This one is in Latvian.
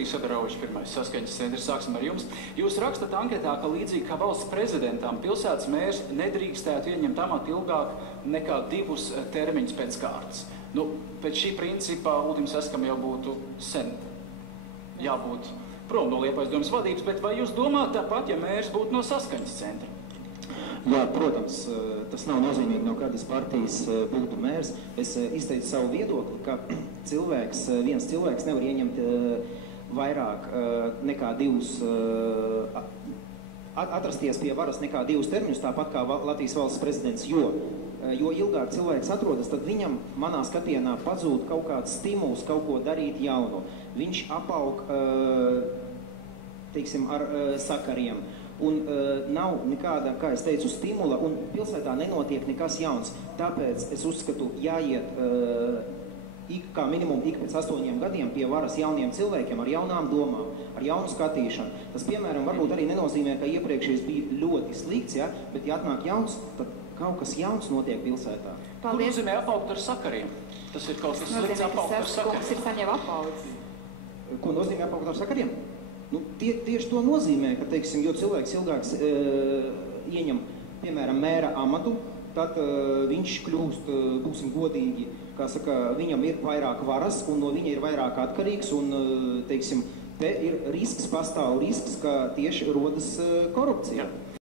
Rīgas Sadarauģis, pirmais saskaņas centrs, sāksim ar jums. Jūs rakstat anketā, ka līdzīgi kā valsts prezidentam, pilsētas mērs nedrīkstētu ieņemt amatu ilgāk nekā 2 termiņus pēc kārtas. Nu, pēc šī principā Uldim Saskam jau būtu sen jābūt prom no Liepājas domas vadības, bet vai jūs domājat tāpat, ja mērs būtu no saskaņas centra? Jā, protams, tas nav nozīmīgi, no kādas partijas būtu mērs. Es izteicu savu viedokli, ka viens cilvēks nevar ieņemt vairāk nekā 2, atrasties pie varas nekā 2 termiņus, tāpat kā Latvijas valsts prezidents, jo ilgāk cilvēks atrodas, tad viņam, manā skatienā, pazūd kaut kāds stimuls, kaut ko darīt jaunu. Viņš apaug, teiksim, ar sakariem. Un nav nekāda, kā es teicu, stimula, un pilsētā nenotiek nekas jauns. Tāpēc es uzskatu, jāiet kā minimum ik pēc 8 gadiem pie varas jauniem cilvēkiem ar jaunām domām, ar jaunu skatīšanu. Tas, piemēram, varbūt arī nenozīmē, ka iepriekšējais bija ļoti slikts, ja? Bet ja atnāk jauns, tad kaut kas jauns notiek pilsētā. Ko nozīmē apaugt ar sakariem? Tas ir kaut kas slikts apaugt ar sakariem. Kas ir saņem apaugs? Ko nozīmē apaugt ar sakariem? Nu, tieši to nozīmē, ka, teiksim, jo cilvēks ilgāks ieņem, piemēram, mēra amatu, tad viņš kļūst, būsim godīgi, kā saka, viņam ir vairāk varas un no viņa ir vairāk atkarīgs un, teiksim, te ir risks, pastāv risks, ka tieši rodas korupcija.